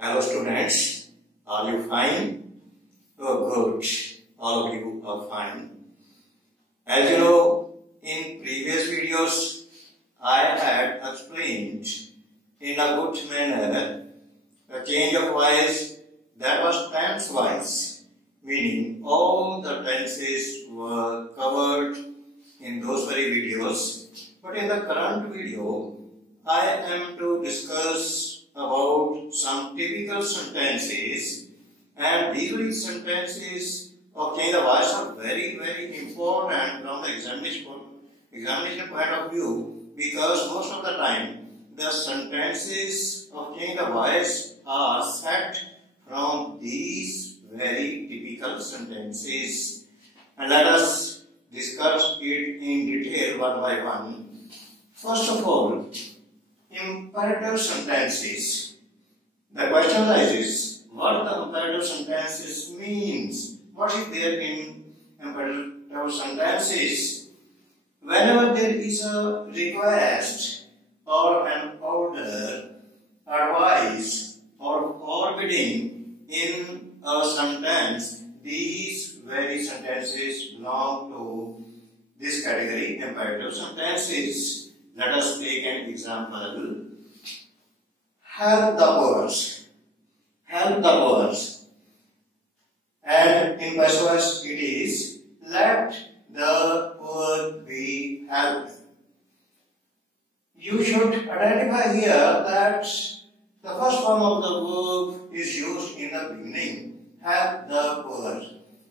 Hello students, are you fine? Oh good, all of you are fine. As you know, in previous videos, I had explained in a good manner a change of voice that was tense-wise, meaning all the tenses were covered in those very videos. But in the current video, I am to discuss about some typical sentences, and these very sentences of change of voice are very important from the examination point of view, because most of the time the sentences of change of voice are set from these very typical sentences. And let us discuss it in detail one by one. First of all, imperative sentences. The question arises, what the imperative sentences means? What is there in imperative sentences? Whenever there is a request or an order, advice or bidding in a sentence, these very sentences belong to this category, imperative sentences. Let us take an example. Help the poor. Help the poor. And in past voice it is, let the poor be helped. You should identify here that the first form of the verb is used in the beginning, help the poor.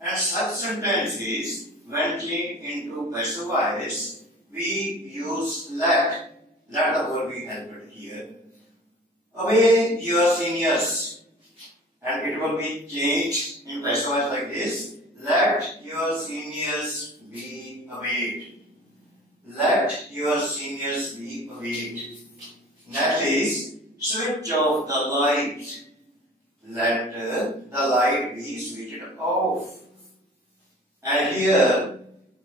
And such sentences, when changed into passive voice, we use let the verb be helped here. Obey your seniors, and it will be changed in passive voice like this, let your seniors be obeyed. Let your seniors be obeyed. Next is switch off the light. Let the light be switched off. And here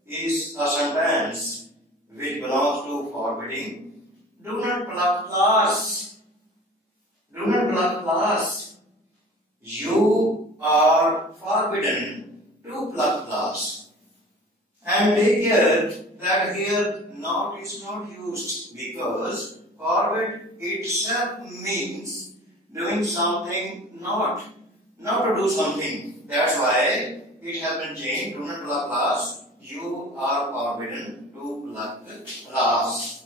is a sentence which belongs to forbidding. Do not pluck flowers. Do not pluck flowers. You are forbidden to pluck flowers. And take care that here not is not used, because forbid itself means doing something not to do something. That's why it has been changed. Do not pluck flowers. You are forbidden to pluck flowers.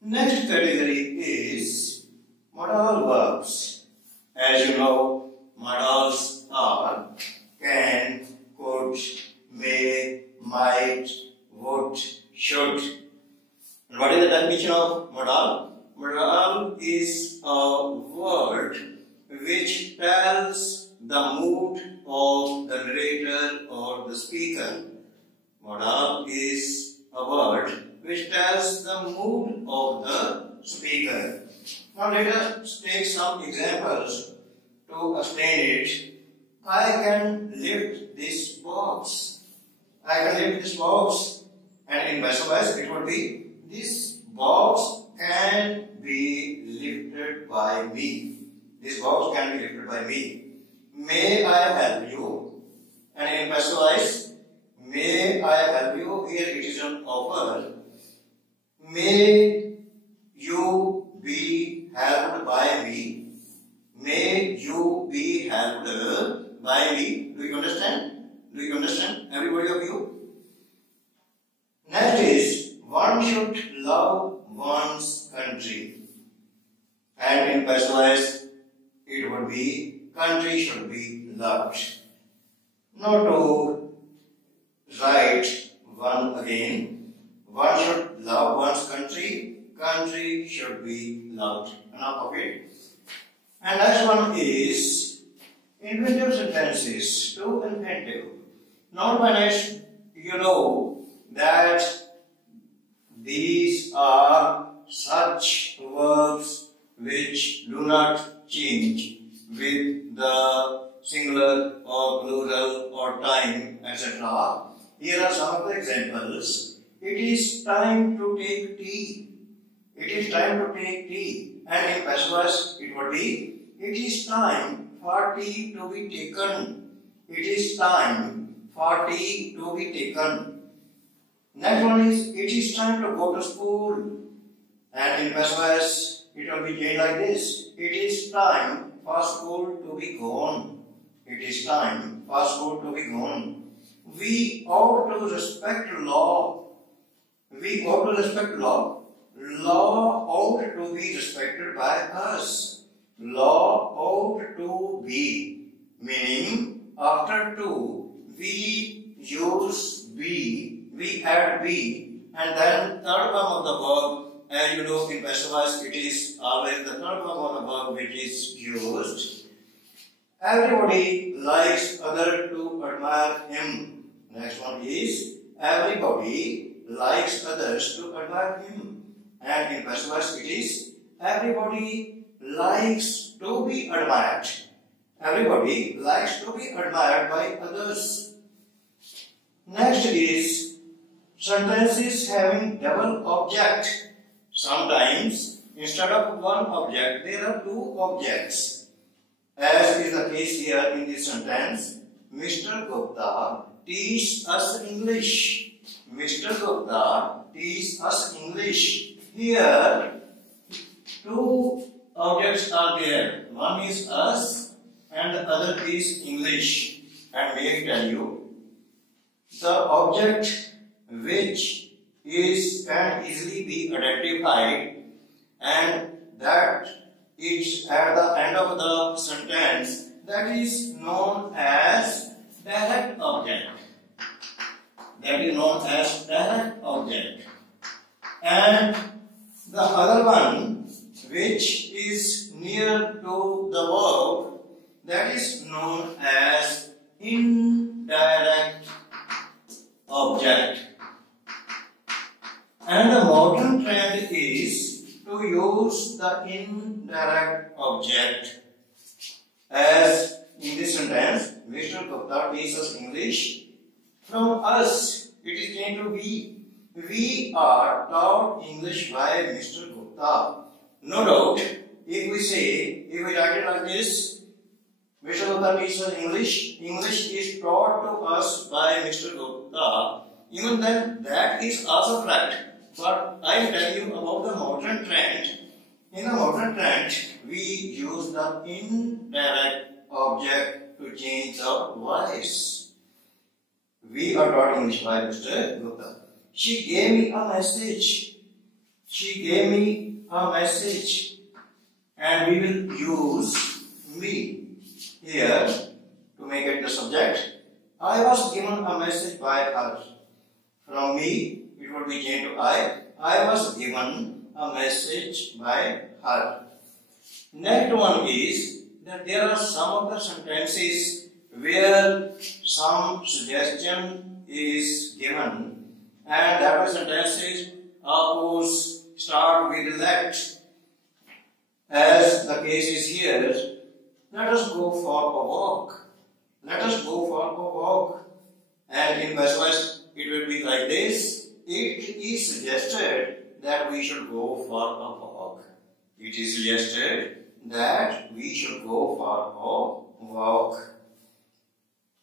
Next category is modal verbs. As you know, modals are can, could, may, might, would, should. And what is the definition of modal? Modal is a word which tells the mood of the narrator or the speaker. Modal is a word which tells the mood of the speaker. Now let us take some examples to explain it. I can lift this box. I can lift this box. And in passive voice it would be, this box can be lifted by me. This box can be lifted by me. May I help you? And in passive voice, may I help you? Here it is an offer. May you be helped by me. May you be helped by me. Do you understand? Do you understand? Everybody of you? Next is, one should love one's country. And in past voice, it would be, country should be loved. Now to write one again, one should love one's country, country should be loved. Enough of it. And next one is infinitive sentences, to infinitive. Now by next, you know that these are such verbs which do not change with the singular or plural or time, etc. Here are some of the examples. It is time to take tea. It is time to take tea. And in past voice it would be, it is time for tea to be taken. It is time for tea to be taken. Next one is, it is time to go to school. And in passive voice, it will be changed like this. It is time for school to be gone. It is time for school to be gone. We ought to respect law. We ought to respect law. Law ought to be respected by us. Law ought to be, meaning after to, we use be, we add be, and then third form of the verb. As you know, in passive voice, it is always the third form of the verb which is used. Everybody likes other to admire him. Next one is, everybody likes others to admire him. And in passive voice, it is, everybody likes to be admired. Everybody likes to be admired by others. Next is, sentences having double object. Sometimes, instead of one object, there are two objects. As is the case here in this sentence, Mr. Gupta teaches us English. Mr. Gupta teaches us English. Here, two objects are there. One is us and the other is English. And may I tell you, the object which can easily be identified and that is at the end of the sentence, that is known as direct object. That is known as direct object. And the other one which is near to the verb, that is known as indirect object. And the modern trend is to use the indirect object. As in this sentence, Mr. Gupta teaches us English. From us, it is going to be, we are taught English by Mr. Gupta. No doubt, if we write it like this, Mr. Gupta teaches us English. English is taught to us by Mr. Gupta. Even then, that is also correct. But I will tell you about the modern trend. In the modern trend, we use the indirect object to change the voice. We are taught English by Mr. Gupta. She gave me a message. She gave me a message. And we will use me here to make it the subject. I was given a message by her. From me, it would be changed to I. I was given a message by her. Next one is that there are some of the sentences where some suggestion is given, and that sentences of course start with let. As the case is here, let us go for a walk. Let us go for a walk. And in passive voice, it will be like this. It is suggested that we should go for a walk. It is suggested that we should go for a walk.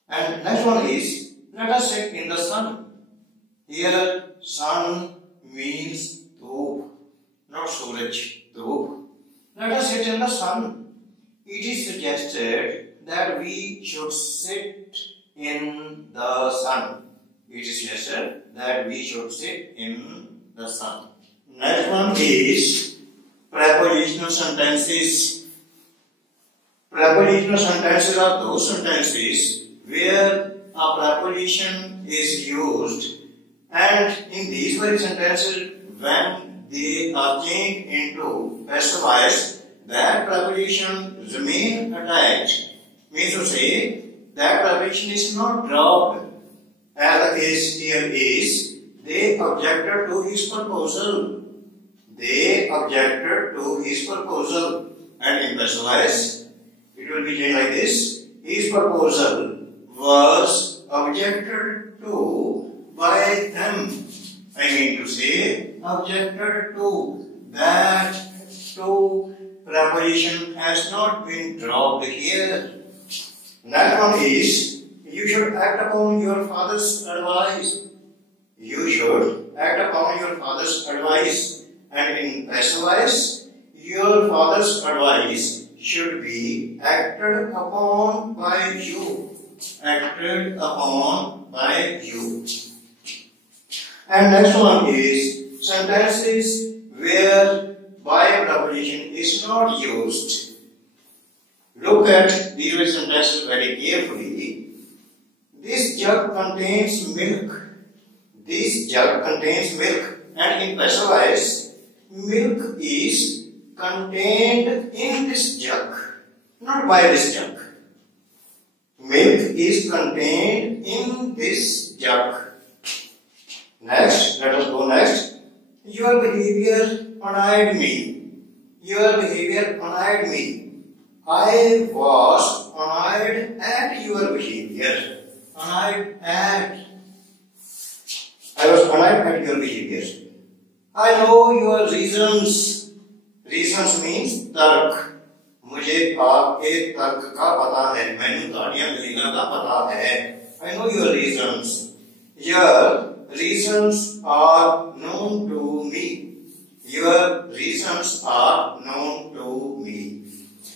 And next one is, let us sit in the sun. Here, sun means dhoob, not suraj, dhoob. Let us sit in the sun. It is suggested that we should sit in the sun. It is suggested that we should sit in the sun. Next one is prepositional sentences. Prepositional sentences are those sentences where a preposition is used, and in these very sentences, when they are changed into passive voice, that preposition remain attached. Means to say that preposition is not dropped. As the case here is, they objected to his proposal. They objected to his proposal. And in passive voice, it will be changed like this. His proposal was objected to by them. I mean to say, objected to, that, to, preposition has not been dropped here. Next one is, you should act upon your father's advice. You should act upon your father's advice. And in passive voice, your father's advice should be acted upon by you. Acted upon by you. And next one is sentences where by preposition is not used. Look at these sentences very carefully. This jug contains milk. This jug contains milk. And in passive voice, milk is contained in this jug, not by this jug. Milk is contained in this jug. Next, let us go next. Your behavior annoyed me. Your behavior annoyed me. I was annoyed at your behavior. Annoyed at. I was annoyed at your behavior. I know your reasons. Reasons means tark. मुझे आपके तर्क का पता है. मैंने गाड़ियां दलीलों का पता है. I know your reasons. Your reasons are known to me. Your reasons are known to me.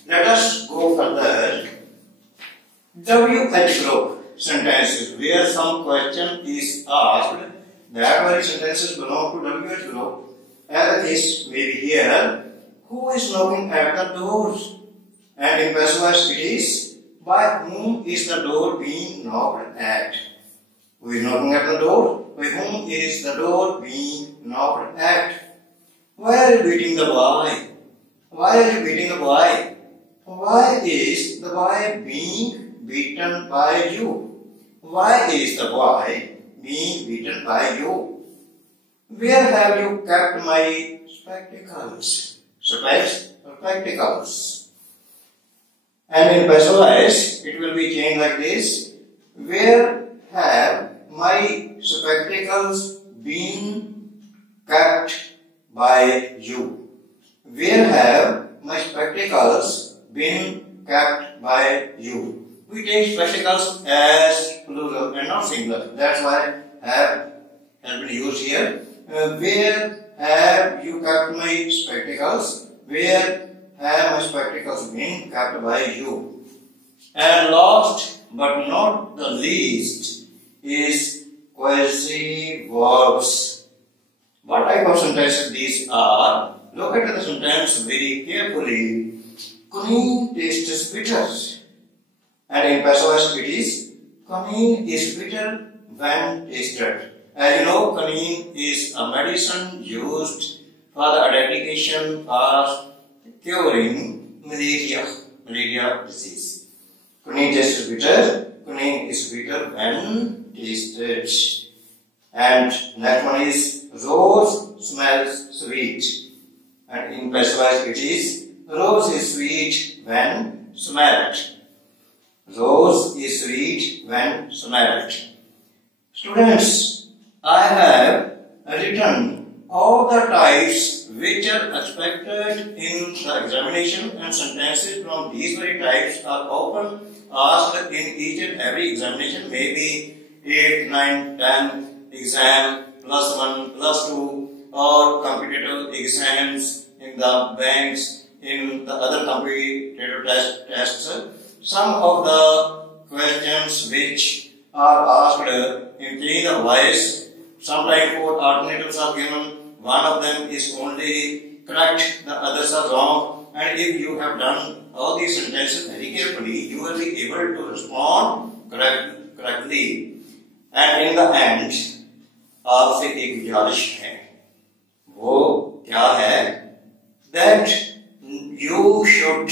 Let us go further. WH group sentences where some question is asked. That very sentences belong to WH group. As is maybe here. Who is knocking at the doors? And in passive voice it is, by whom is the door being knocked at? Who is knocking at the door? By whom is the door being knocked at? Why are you beating the boy? Why are you beating the boy? Why is the boy being beaten by you? Why is the boy being beaten by you? Where have you kept my spectacles? Spectacles. And in passive voice, it will be changed like this. Where have my spectacles been kept by you? Where have my spectacles been kept by you? We take spectacles as plural and not singular. That's why have has been used here. Where have you kept my spectacles? Where have my spectacles been kept by you? And last but not the least is quasi verbs. What type of sentences these are? Look at the sentence very carefully. Quinine tastes bitter. And in passive voice it is, quinine is bitter when tasted. As you know, quinine is a medicine used for the eradication of curing malaria disease. Quinine tastes bitter. Quinine is bitter when tasted. And next one is rose smells sweet. And in passive voice it is, rose is sweet when smelled. Rose is sweet when smelled. Students, I have written all the types which are expected in the examination, and sentences from these very types are often asked in each and every examination, maybe 8, 9, 10 exam, +1, +2, or competitive exams in the banks, in the other competitive tests. Some of the questions which are asked in clean or voice, sometimes 4 alternatives are given. One of them is only correct, the others are wrong. And if you have done all these sentences very carefully, you will be able to respond correctly. And in the end, आपसे एक गुजारिश है, वो क्या है? That you should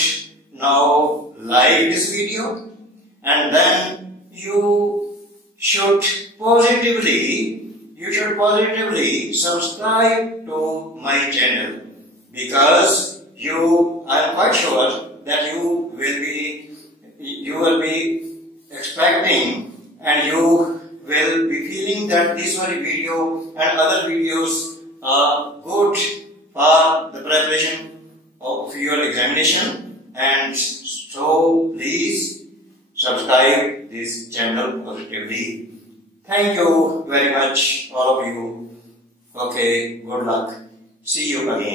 now like this video, and then you should positively subscribe to my channel, because I am quite sure that you will be expecting, and you will be feeling that this very video and other videos are good for the preparation of your examination, and so please subscribe this channel positively. Thank you very much, all of you. Okay, good luck. See you again.